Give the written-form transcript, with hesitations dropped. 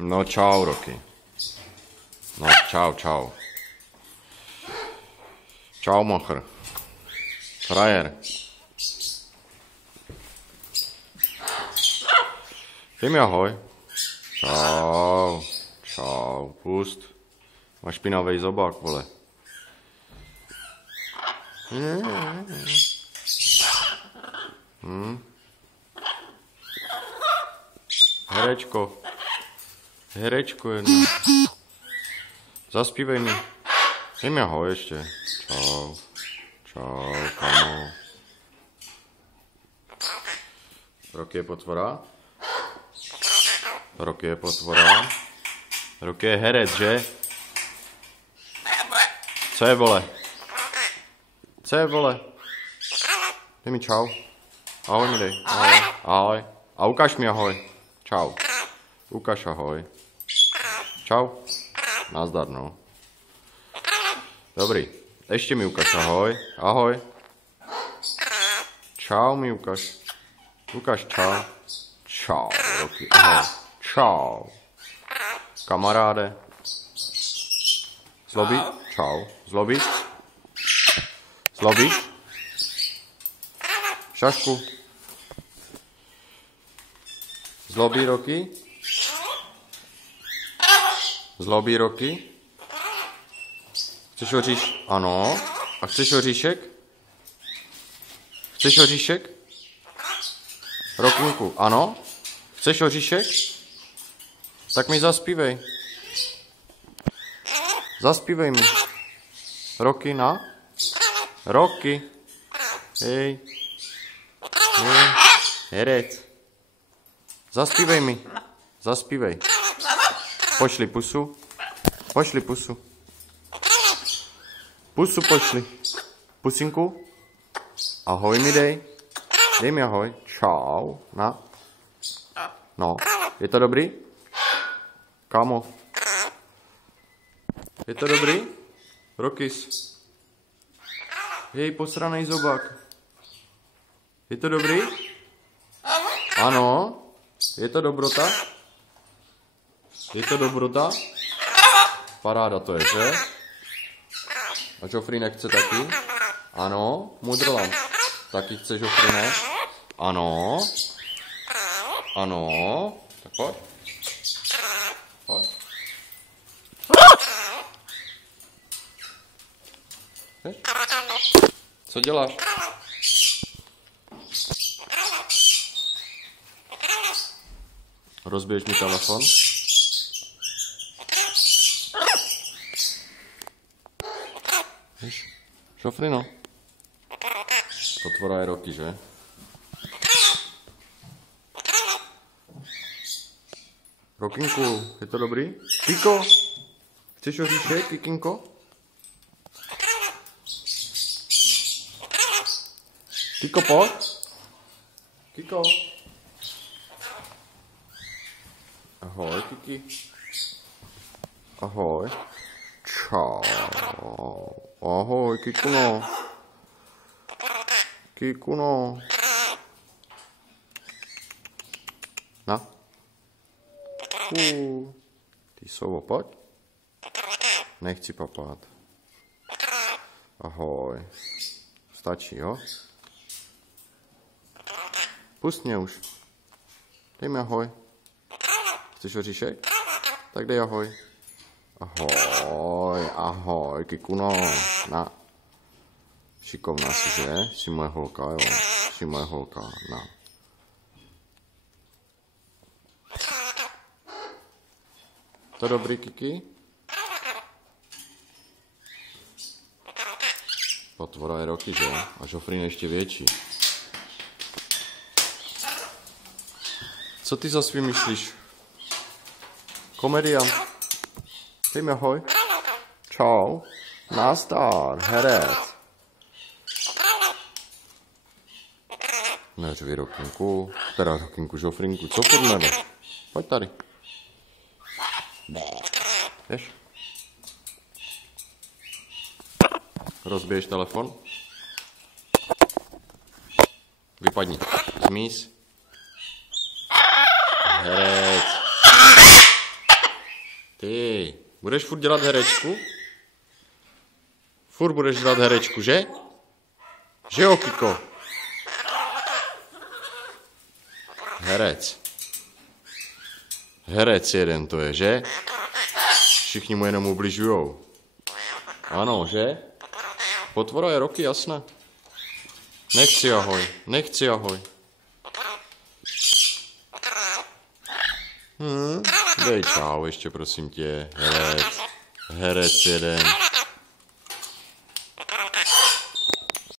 No čau, Roky. No čau, čau. Čau, machr. Frajer. Ty mi ahoj. Čau. Čau. Pust. Máš špinavej zobák, vole. Herečko. Herečko jedno. Zaspívej mi. Ty mi ahoj ještě. Čau. Čau, kamo. Roky je potvora? Roky je potvora? Roky je herec, že? Co je, vole? Co je, vole? Dej mi čau. Ahoj mi dej. Ahoj. Ahoj. A ukáž mi ahoj. Čau. Ukáž ahoj. Čau. Nazdar, no. Dobrý. Ještě mi ukáž ahoj. Ahoj. Čau mi ukáž. Ukáž čau. Čau, Roky. Ahoj. Čau. Kamaráde. Zlobí? Čau. Zlobíš? Zlobíš? Šašku. Zlobí, Roky? Zlobí, Roky? Chceš oříšek? Ano. A chceš oříšek? Chceš oříšek? Rokinku, ano? Chceš oříšek? Tak mi zaspívej. Zaspívej mi. Roky, na? Roky. Hej. Hej. Herec. Zaspívej mi. Zaspívej. Pošli pusu. Pošli pusu. Pusu pošli. Pusinku. Ahoj mi dej. Dej mi ahoj. Čau. Na. No. Je to dobrý? Kámo. Je to dobrý? Rokys. Jej, posranej zobák. Je to dobrý? Ano. Je to dobrota? Je to dobrota? Paráda to je, že? A Joffrey nechce taky? Ano. Mudrland. Taky chce Joffrey, ne? Ano. Ano. Tak pojď. Pojď. Co děláš? Rozbiješ mi telefon? Joffrey, no. Potvora je Roky, že? Rokinku, je to dobrý? Kiko? Chceš oříšek, Kikinko? Kiko, pojď. Kiko. Ahoj, Kiki. Ahoj. Čau. Ahoj, Kikuno. Kikuno. Na. Ty sovo, pojď. Nechci papát. Ahoj. Stačí, jo? Pust mě už. Dej mi ahoj. Chceš oříšek? Tak dej ahoj. Ahoj, ahoj, Kikuno. Na. Šikovná si, že? Jsi moje holka, jo. Jsi moje holka, na. To dobrý, Kiki? Potvora je Roky, že? A Joffrey ještě větší. Co ty zas vymyslíš? Komediant. Dej mi ahoj. Čau. Nazdar, herec. Neřvi, Rokinku. Teda Rokinku, Joffrinku. Co pod nebe? Pojď tady. Jdeš? Rozbiješ telefon? Vypadni. Zmiz. Herec. Budeš furt dělat herečku? Furt budeš dělat herečku, že? Že jo, Kiko? Herec. Herec jeden to je, že? Všichni mu jenom ubližujou. Ano, že? Potvora je roky, jasné. Nechci ahoj, nechci ahoj. Dej čau ještě prosím tě, herec. Herec jeden.